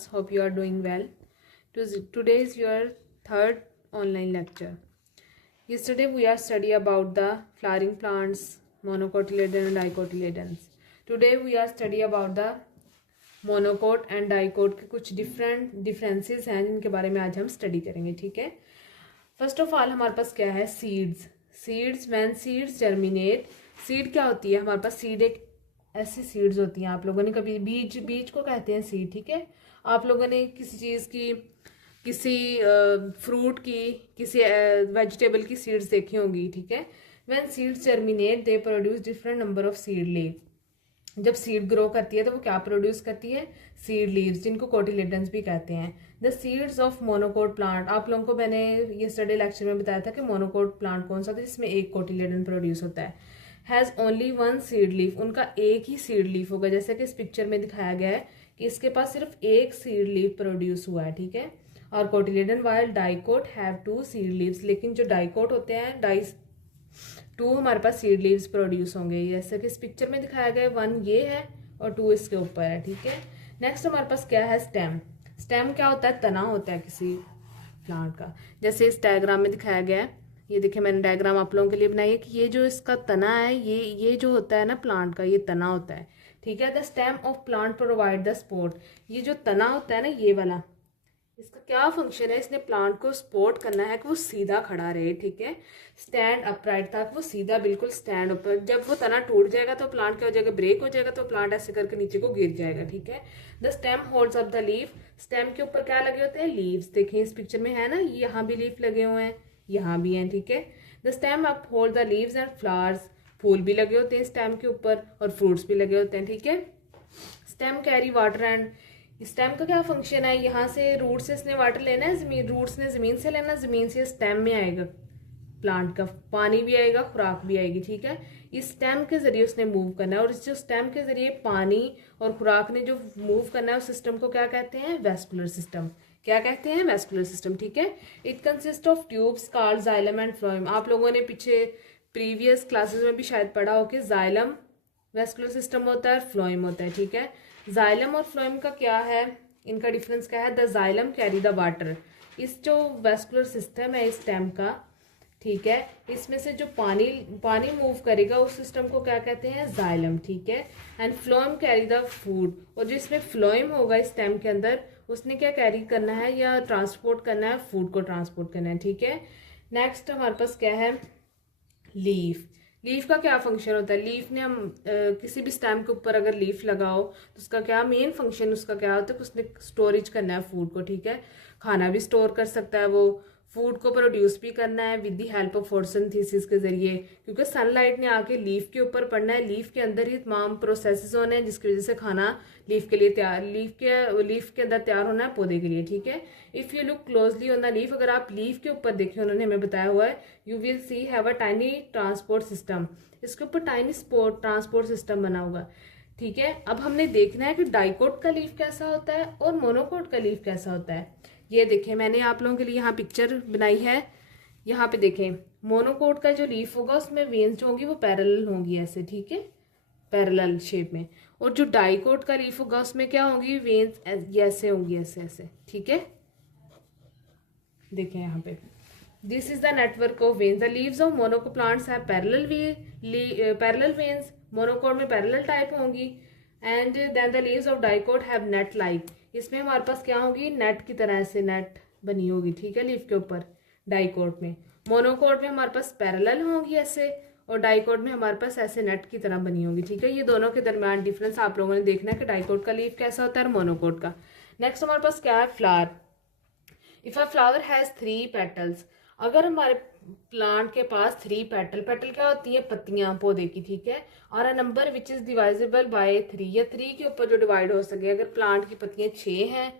class. Hope you are doing well. Today is your third online lecture. Yesterday we are studying about the flowering plants, monocotyledon and dicotyledons. Today we are studying about the monocot and dicot के कुछ differences हैं जिनके बारे में आज हम study करेंगे. ठीक है. फर्स्ट ऑफ ऑल हमारे पास क्या है, seeds when seeds germinate. Seed क्या होती है, हमारे पास सीड एक ऐसी सीड्स होती हैं, आप लोगों ने कभी बीज को कहते हैं सीड. ठीक है. आप लोगों ने किसी चीज़ की, किसी फ्रूट की, किसी वेजिटेबल की सीड्स देखी होंगी. ठीक है. When seeds germinate they produce different number of seed leave. जब सीड ग्रो करती है तो वो क्या प्रोड्यूस करती है, सीड लीव्स, जिनको कोटिलेडन्स भी कहते हैं. The seeds of monocot plant, आप लोगों को मैंने यस्टरडे लेक्चर में बताया था कि मोनोकोट प्लांट कौन सा था जिसमें एक कोटिलेडन प्रोड्यूस होता है. Has only one seed leaf, उनका एक ही सीड लीफ होगा. जैसे कि इस पिक्चर में दिखाया गया है कि इसके पास सिर्फ एक सीड लीफ प्रोड्यूस हुआ है. ठीक है. और cotyledon while dicot have two seed leaves, लेकिन जो डाइकोट होते हैं टू हमारे पास सीड लीव्स प्रोड्यूस होंगे. जैसे कि इस पिक्चर में दिखाया गया, वन ये है और टू इसके ऊपर है. ठीक है. नेक्स्ट हमारे पास क्या है, स्टेम क्या होता है, तना होता है किसी प्लांट का. जैसे इस डायग्राम में दिखाया गया है, ये देखिए मैंने डायग्राम आप लोगों के लिए बनाई है कि ये जो इसका तना है, ये जो होता है ना प्लांट का, ये तना होता है. ठीक है. The stem of plant provide the support. ये जो तना होता है ना, ये वाला, इसका क्या फंक्शन है, इसने प्लांट को सपोर्ट करना है कि वो सीधा खड़ा रहे. ठीक है. स्टैंड अपराइट, ताकि वो सीधा बिल्कुल स्टैंड ऊपर. जब वो तना टूट जाएगा तो प्लांट क्या हो जाएगा, ब्रेक हो जाएगा, तो प्लांट ऐसे करके नीचे को गिर जाएगा. ठीक है. The stem holds up the leaf. Stem के ऊपर क्या लगे होते हैं, लीव्स. देखें इस पिक्चर में है ना, यहाँ भी लीफ लगे हुए हैं, यहाँ भी हैं. ठीक है. The stem up hold the leaves and flowers. फूल भी लगे होते हैं स्टेम के ऊपर और फ्रूट्स भी लगे होते हैं. ठीक है. Stem carry water and, stem का क्या फंक्शन है, यहाँ से रूट से इसने वाटर लेना है, जमीन रूट्स ने जमीन से लेना, जमीन से स्टेम में आएगा प्लांट का, पानी भी आएगा, खुराक भी आएगी. ठीक है. इस स्टेम के जरिए उसने मूव करना है, और इस जो स्टेम के जरिए पानी और खुराक ने जो मूव करना है उस सिस्टम को क्या कहते हैं, वेस्कुलर सिस्टम. क्या कहते हैं, वेस्कुलर सिस्टम. ठीक है. It consist of tubes called xylem and phloem. आप लोगों ने पीछे प्रीवियस क्लासेस में भी शायद पढ़ा हो कि जाइलम वेस्कुलर सिस्टम होता है, फ्लोएम होता है. ठीक है. जाइलम और फ्लोएम का क्या है, इनका डिफरेंस क्या है. The xylem carry the water. इस जो वेस्कुलर सिस्टम है इस स्टेम का, ठीक है, इसमें से जो पानी मूव करेगा उस सिस्टम को क्या कहते हैं, जाइलम. ठीक है. And phloem carry the food. और जो इसमें फ्लोएम होगा इस स्टेम के अंदर, उसने क्या कैरी करना है या ट्रांसपोर्ट करना है, फूड को ट्रांसपोर्ट करना है. ठीक है. नेक्स्ट हमारे पास क्या है, लीफ का क्या फंक्शन होता है. लीफ ने हम किसी भी स्टेम के ऊपर अगर लीफ लगाओ तो उसका क्या मेन फंक्शन, उसका क्या होता है कि उसने स्टोरेज करना है फूड को. ठीक है. खाना भी स्टोर कर सकता है वो, फूड को प्रोड्यूस भी करना है with the help of photosynthesis के जरिए, क्योंकि सनलाइट ने आके लीफ के ऊपर पड़ना है. लीफ के अंदर ही तमाम प्रोसेसेस होने हैं जिसकी वजह से खाना लीफ के लिए तैयार, लीफ के अंदर तैयार होना है पौधे के लिए. ठीक है. If you look closely on the leaf, अगर आप लीफ के ऊपर देखें, उन्होंने हमें बताया हुआ है, you will see have a tiny transport system. इसके ऊपर टाइनी ट्रांसपोर्ट सिस्टम बना होगा. ठीक है. अब हमने देखना है कि डाइकोट का लीफ कैसा होता है और मोनोकोट का लीफ कैसा होता है. ये देखें मैंने आप लोगों के लिए यहाँ पिक्चर बनाई है. यहाँ पे देखें, मोनोकोट का जो लीफ होगा उसमें वेन्स जो होंगी वो पैरेलल होंगी ऐसे. ठीक है. पैरेलल शेप में. और जो डाइकोट का लीफ होगा उसमें क्या होंगी, वेन्स ऐसे होंगी, ऐसे ऐसे. ठीक है. देखें यहाँ पे, this is the network of veins. The leaves of monocot plants have parallel veins. Monocot में पैरेलल टाइप होंगी. And then the leaves of dicot have net like. इसमें हमारे पास क्या होगी, नेट की तरह से नेट बनी होगी. ठीक है. लीफ के ऊपर डाइकोट में. मोनोकोट में हमारे पास पैरेलल होंगी ऐसे, और डाइकोट में हमारे पास ऐसे नेट की तरह बनी होगी. ठीक है. ये दोनों के दरमियान डिफरेंस आप लोगों ने देखना है कि डाइकोट का लीफ कैसा होता है और मोनोकोट का. नेक्स्ट हमारे पास क्या है, flower. If a flower has 3 petals, अगर हमारे प्लांट के पास 3 पेटल क्या होती है, पत्तियां पौधे की. ठीक है. और a number which is divisible by 3, या 3 के ऊपर जो डिवाइड हो सके. अगर प्लांट की पत्तियां 6 हैं,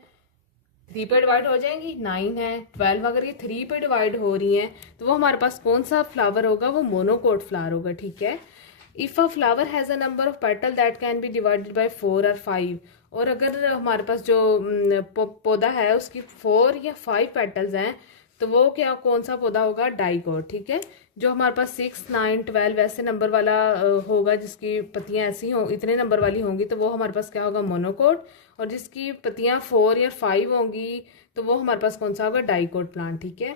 3 पे डिवाइड हो जाएंगी, 9 है, 12. अगर ये 3 पे डिवाइड हो रही हैं तो वो हमारे पास कौन सा फ्लावर होगा, वो मोनोकोट फ्लावर होगा. ठीक है. If a flower has a number of petal that can be divided by 4 और 5. और अगर हमारे पास जो पौधा है उसकी 4 या 5 पेटल्स हैं तो वो क्या कौन सा पौधा होगा, डाइकोट। ठीक है, जो हमारे पास 6, 9, 12 ऐसे नंबर वाला होगा, जिसकी पत्तियां ऐसी हो इतने नंबर वाली होंगी, तो वो हमारे पास क्या होगा, मोनोकोट। और जिसकी पत्तियां 4 या 5 होंगी तो वो हमारे पास कौन सा होगा, डाइकोट प्लांट। ठीक है,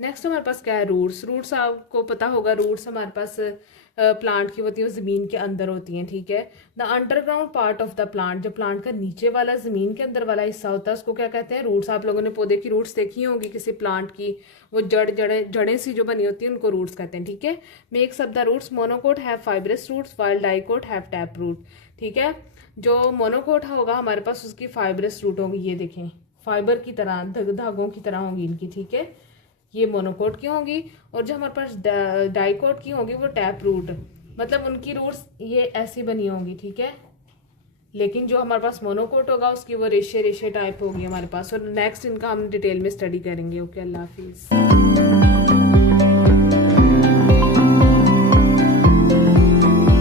नेक्स्ट हमारे पास क्या है, रूट्स। रूट्स आपको पता होगा, रूट्स हमारे पास प्लांट की होती है, वो ज़मीन के अंदर होती हैं। ठीक है, the underground part of the plant, जो प्लांट का नीचे वाला ज़मीन के अंदर वाला हिस्सा होता है, उसको क्या कहते हैं, रूट्स। आप लोगों ने पौधे की रूट्स देखी होंगी किसी प्लांट की, वो जड़ें सी जो बनी होती हैं, उनको रूट्स कहते हैं। ठीक है, makes of the roots, monocot have fibrous roots while dicot have tap root. ठीक है, जो मोनोकोट होगा हमारे पास, उसकी फाइब्रस रूट होगी, ये देखें फाइबर की तरह, धागों की तरह होंगी इनकी। ठीक है, ये मोनोकोट की होंगी। और जो हमारे पास डाइकोट की होंगी वो टैप रूट, मतलब उनकी रूट्स ये ऐसी बनी होंगी। ठीक है, लेकिन जो हमारे पास मोनोकोट होगा उसकी वो रेशे रेशे टाइप होगी हमारे पास। और नेक्स्ट इनका हम डिटेल में स्टडी करेंगे। ओके, अल्लाह हाफिज़।